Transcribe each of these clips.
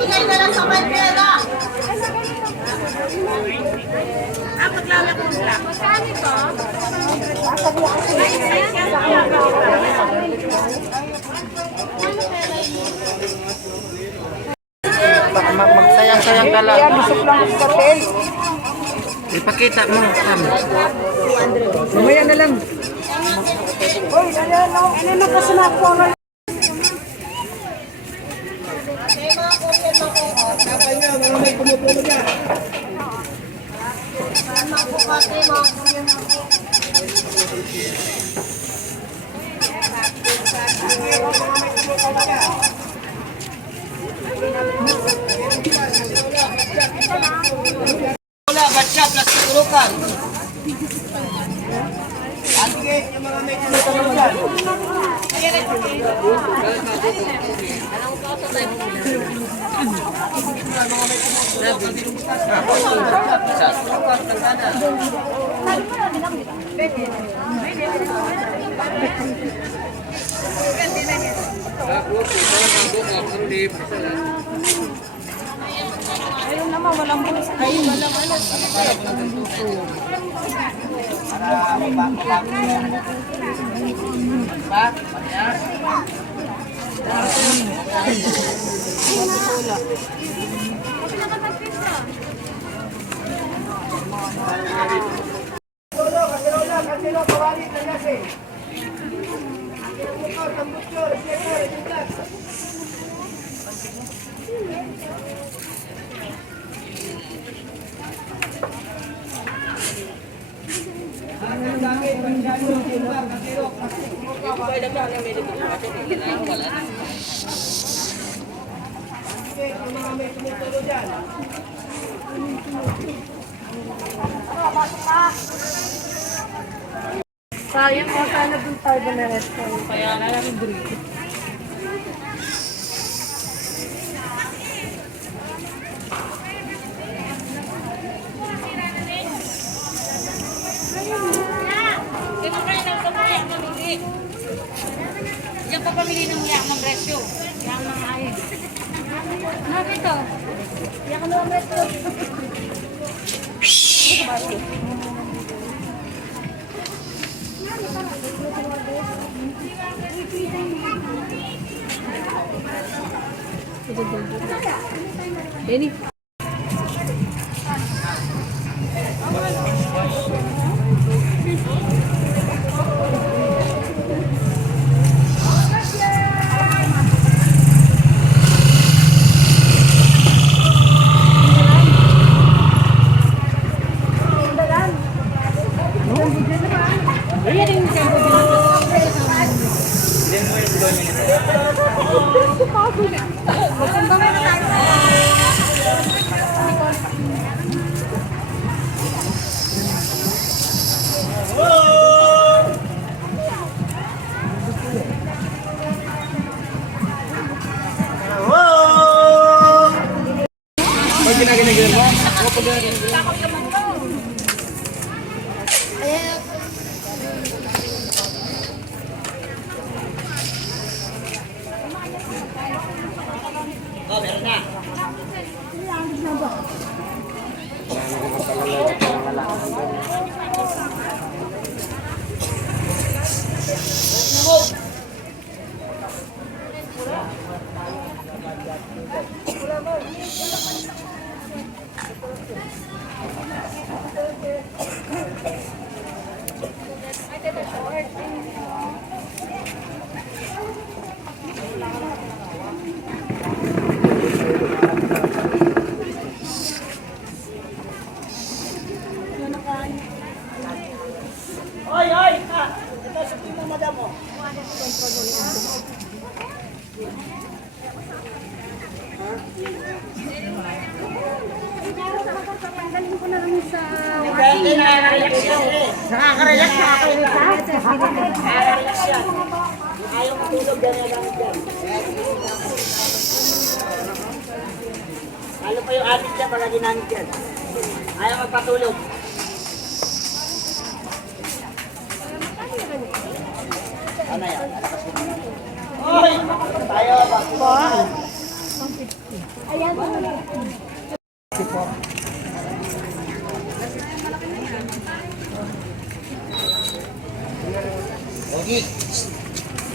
Bigay na lang sa pera. Maglawak mo sila. Saan ito? Magsayang-sayang ka lang. Bisok lang sa hotel. Ipakita mo, Sam. Mamaya na lang. Uy, ano na kasi na po. May pumupulo niya. Wala, batsa, plastic urukan. Sige, yung mga may pumupulo dyan. Ayun naman, walang bulis. Ayun, walang alas. Sayang ko sana dun tayo na restaurant. Kaya na namin drink. Diyan pa pamili ng yak ng presyo. Yak ng ayin. Ano ito? Yak ng presyo. Benny. Nakaka-relax, nakaka-relax yan. Ayaw matulog dyan na lang dyan. Lalo pa yung adik dyan, pala ginamit dyan. Ayaw magpatulog. Ogi.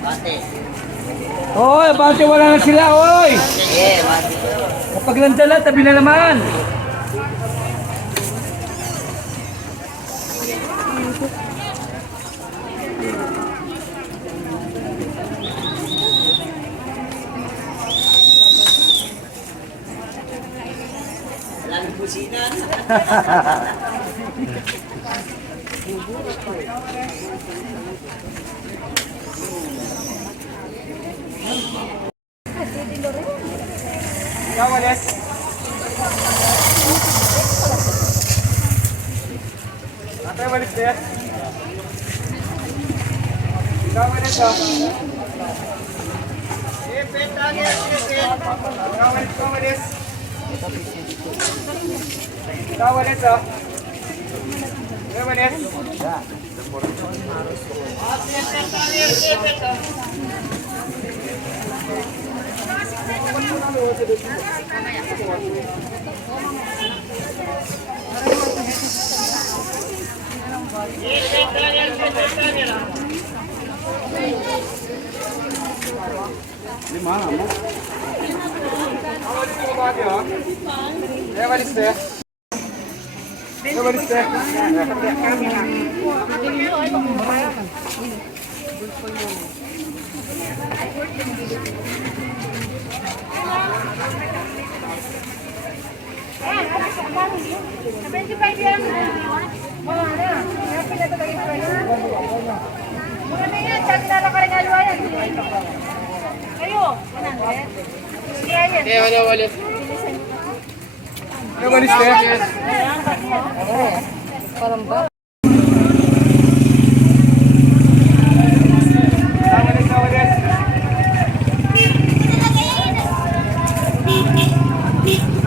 Bate. Hoy, bante wala na sila, oy! Sige, bate. Kapag nandala, tabi na naman. Walang pusinan. Ikaw, Alex. Atay, walis na yan. Ikaw, Alex, oh. Ipit, agad, ipit. Ikaw, Alex, ikaw, Alex. Ikaw, Alex, oh. Ikaw, Alex. Lima, mo. Awalis mo ba diyo? Awalis de. Awalis de. Awalis de. Parang ba? Awalis, awalis.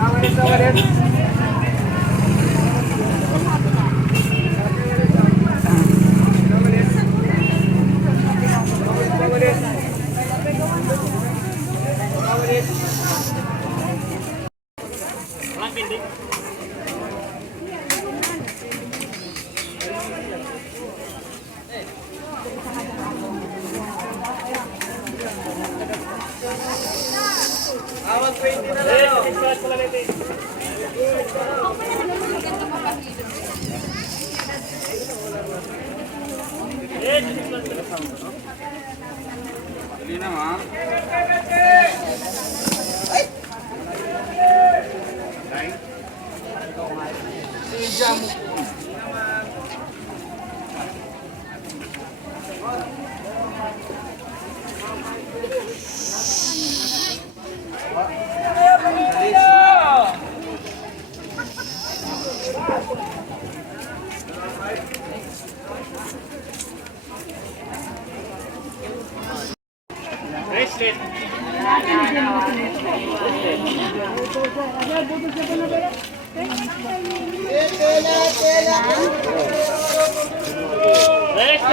Awalis, awalis. Dali na, ma'am.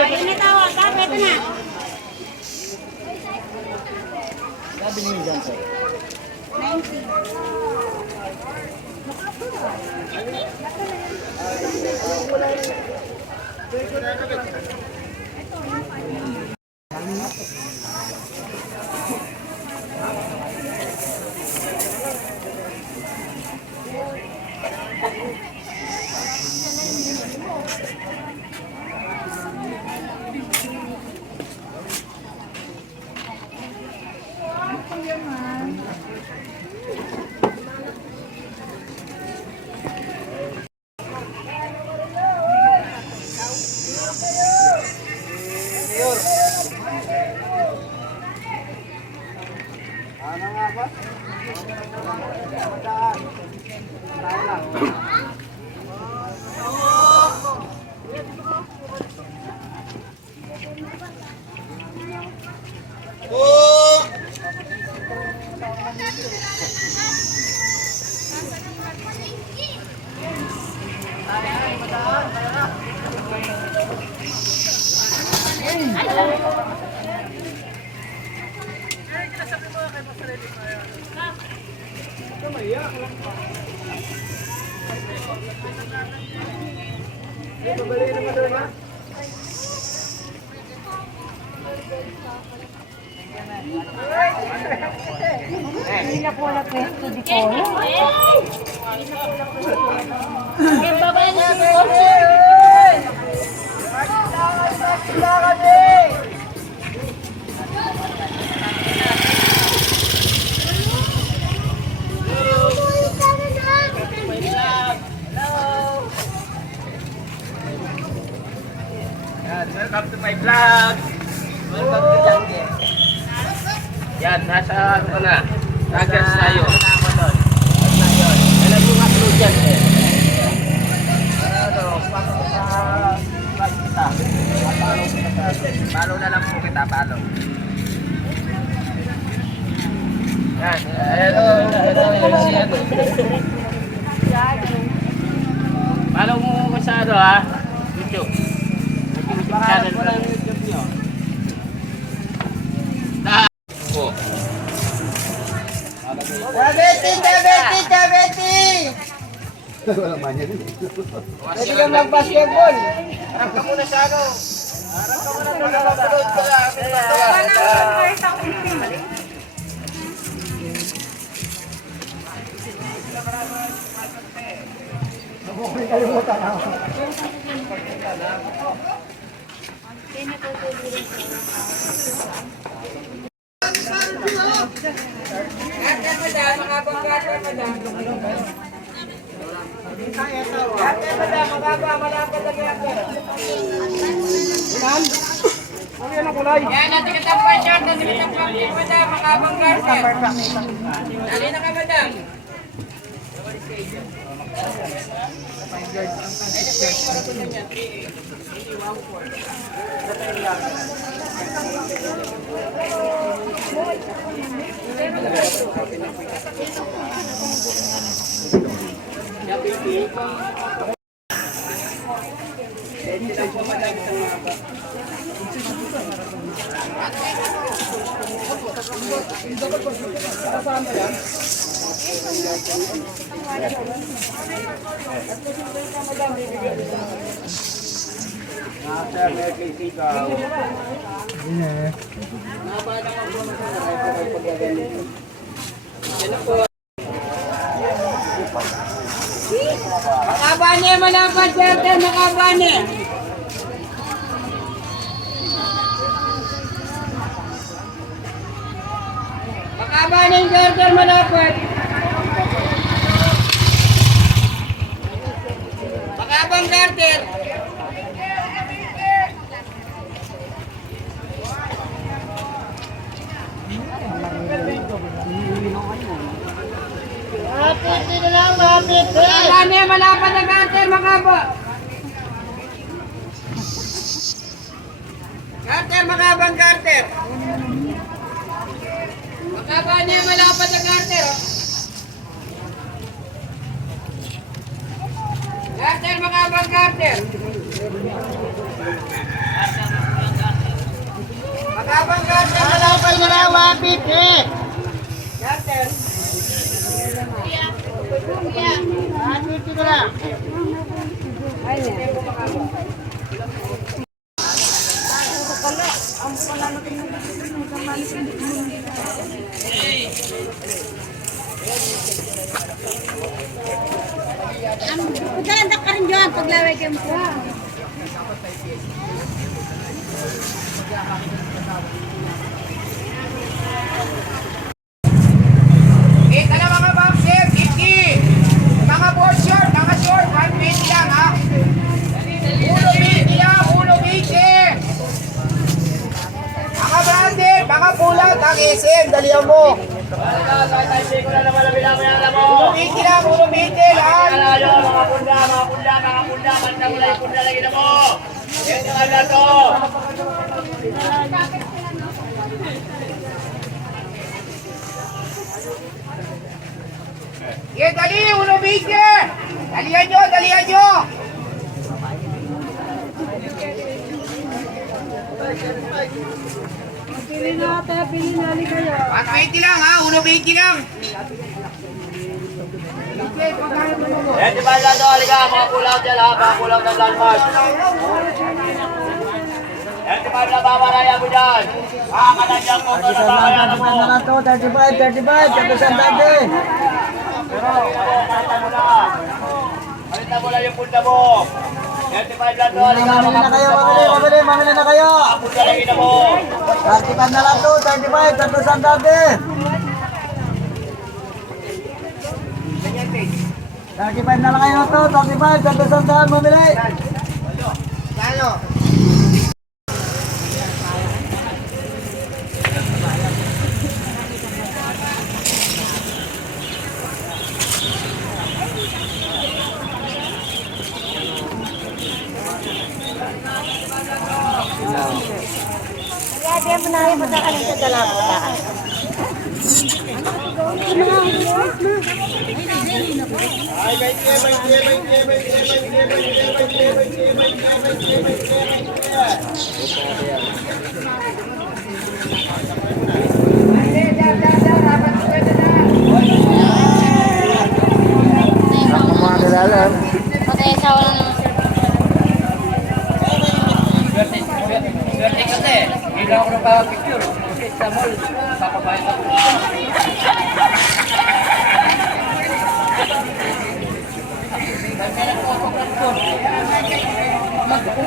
Ini tahu, tapi itu na. Ano nga ba? Hindi na po na pwesto di po. Yung babae na si Yan, welcome to my vlog. Welcome to Jungle. Yan, nasa ano ka na? Nuggets tayo. Kailan yung upload yan eh? Follow na lang po kita, follow. Yan, hello, si ano. Follow mo ko sa ano ha? YouTube. Channel ko lang YouTube nyo. Oh. Diabetes! Pwede ka mag-basketball. Harap ka muna sa ano. Harap ka muna sa upload ko lang. Makabane, malapad, Bertel, makabane. Makabane, Bertel, malapad. Makabang, Bertel. Makabane, malapad na Bertel, makaba. Carter, makabang Carter. Makabane, malapad na Carter. Carter, makabang Carter. Makabang Carter, malapad marawa, piti. Carter. Dito na lang. Maganda ka rin dyan paglaway kayo mo. Ito na mga boxer, 50. Mga board short, mga short, 120 lang ha. Ulo 20 lang, ulo 20. Mga branded, mga pulat, ang SM, dalihan mo. Ulo 20 lang, ulo 20 lang. Mga punda, banda mo lang yung punda lagi na mo. Yan yung ala to. Dali, ulo 20. Dalihan nyo, dalihan nyo. Pili na ate, pili na kayo. 120 lang ha, ulo 20 lang. Yan, di ba lang doon? Halika, mga kulang dyan ha. Mga kulang ng landmark. Yan, di ba lang babaraya mo dyan? Kanadyan mo ito na babayaran mo. 35, 35, dati. Halita mo lang yung pulda mo. Yan, di ba lang doon? Halika, Mamili mga na kayo, pulda mo. mamili na kayo. Mga pulda lang ina mo. 35 na lang to, 35, dati. 35 na lang kayo to, 35, dati, mamili. Kano? Kaya di mo na rin magkakaling sa dalawa. Okay, sa wala naman sir. Swerte kasi. Hindi lang ako nagpapapicture. Kasi sa mall, papabayad ako.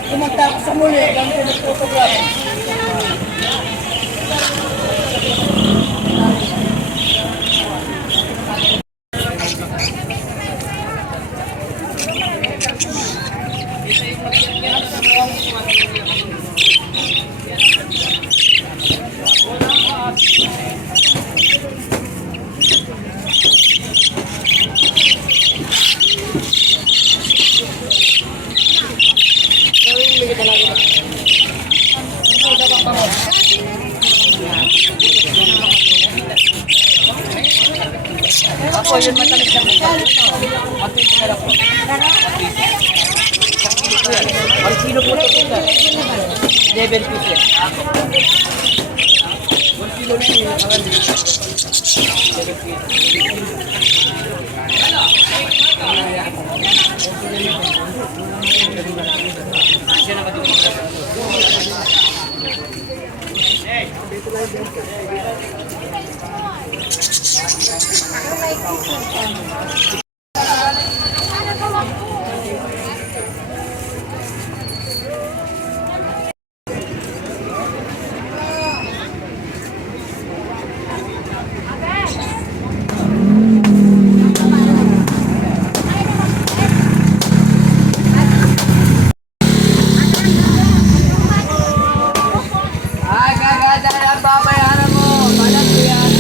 Kumanta ako sa mall eh. Kami nag-photograph. Ako yun matamis na mga. Matuwi ka lang po. Ang kilo po ito ka. 11 pieces. 1 kilo na yun. 11 pieces. Ay, gaganda ang babayaran mo. Balat ko yan.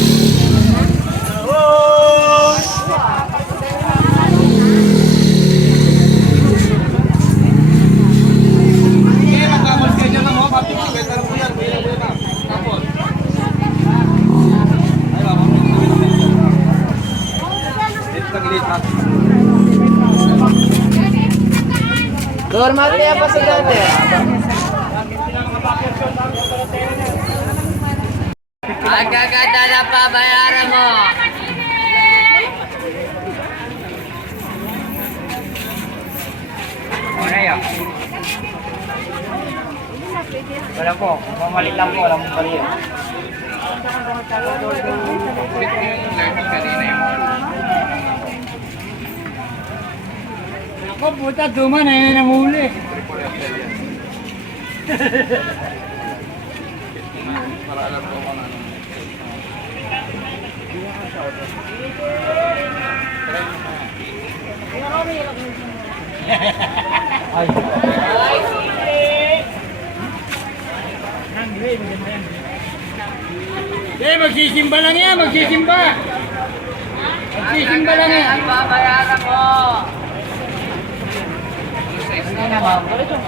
Dormate yan pa sa dati. Ang gaganda na pabayaran mo. Ano yun? Wala po. Mamalit lang po. Wala mong bali. Ako puta, duma na yun ang huli. Ay. Magsisimba lang yan, magsisimba. Magsisimba lang yan. Ang babayaran mo. Ano naman? Balik mo.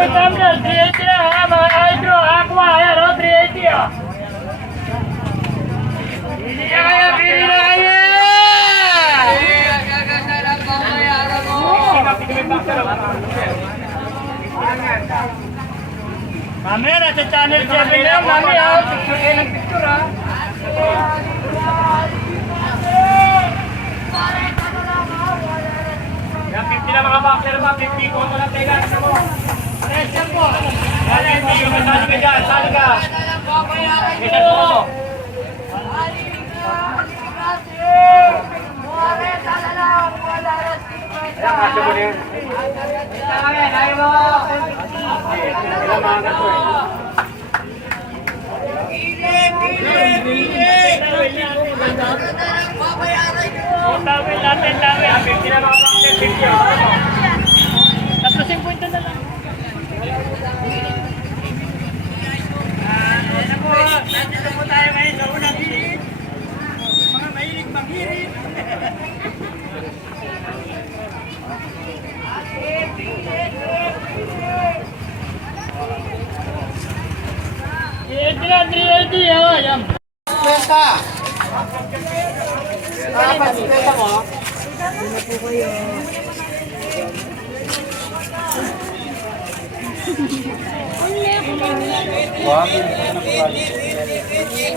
yung tumbler, 380 lang ha, mga hydro, aqua, ayan o, 380 o. Hindi na kayo, pili na kayo! Mami, nasa channel 7 lang, mami ha, picture kayo ng picture ha. Yan, 50 na mga boxer ba, 50 ko mo lang tayo lang mo. Pressure po. Yan, 50 yung masali ka dyan, sali ka. Kita mo. Ayan, kasya mo din. Ayaw mo. Ilang mga gato eh. Tawin natin, tawin. 50 na mga boxer, 50 o. Tapos 50 na lang. Ayan po, nandito po tayo ngayon sa unang hirit. Mga mahilig manghirit. Hirit na, 380 o. Ayan. Kwenta. Dapat kwenta mo.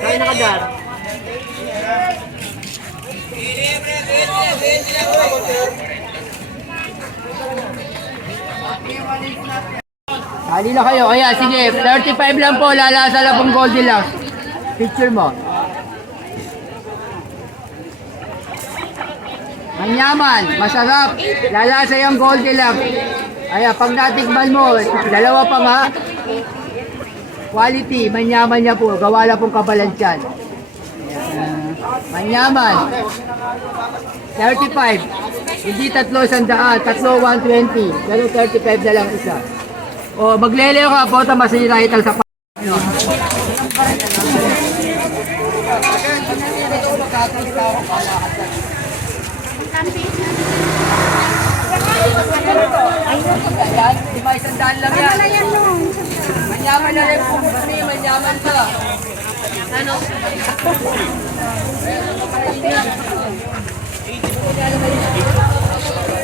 Kaya nakadar. Sali na kayo. Kaya sige, 35 lang po. Lalasa lang pong Goldilocks. Picture mo. Manyaman, masarap. Lalasa yung Goldilocks. Kaya pag natikman mo, dalawa pa nga. Quality, manyaman niya po. Gawa lang pong kabalansyan. Manyaman. 35. Hindi tatlo 100, tatlo 120. Pero 35 na lang isa. O, magleleyo ka po, masira ital sa pa. Diba, 100 lang yan. Manyaman na rin po, manyaman ka. Ano?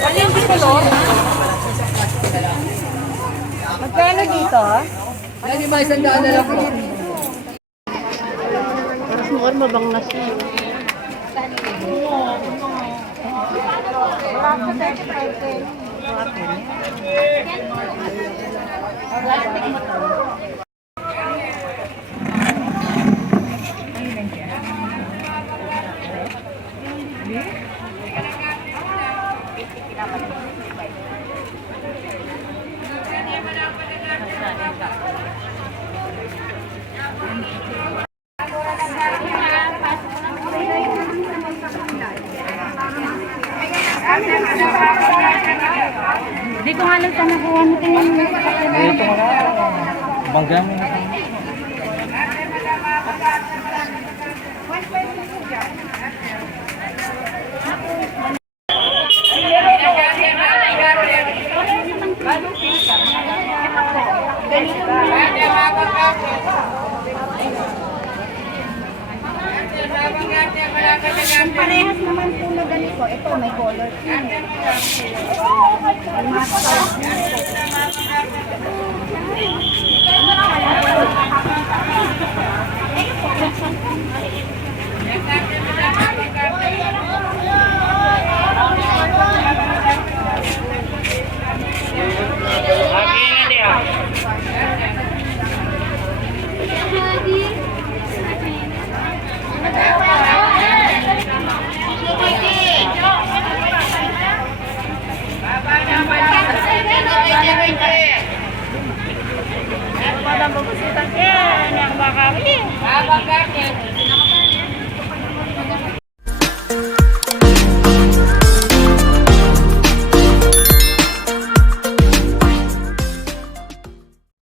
Alin dito, Lord? Magkano dito? Yan, diba, 100 na lang po. Mas mukhang mabangnas na. Hindi ko nga lang tanakuha mo tingnan mo. Ito ko na. Bangga mo na. Kung parehas naman po na ganito, ito may color. Padang bagus kita kan yang bakal ini. Abang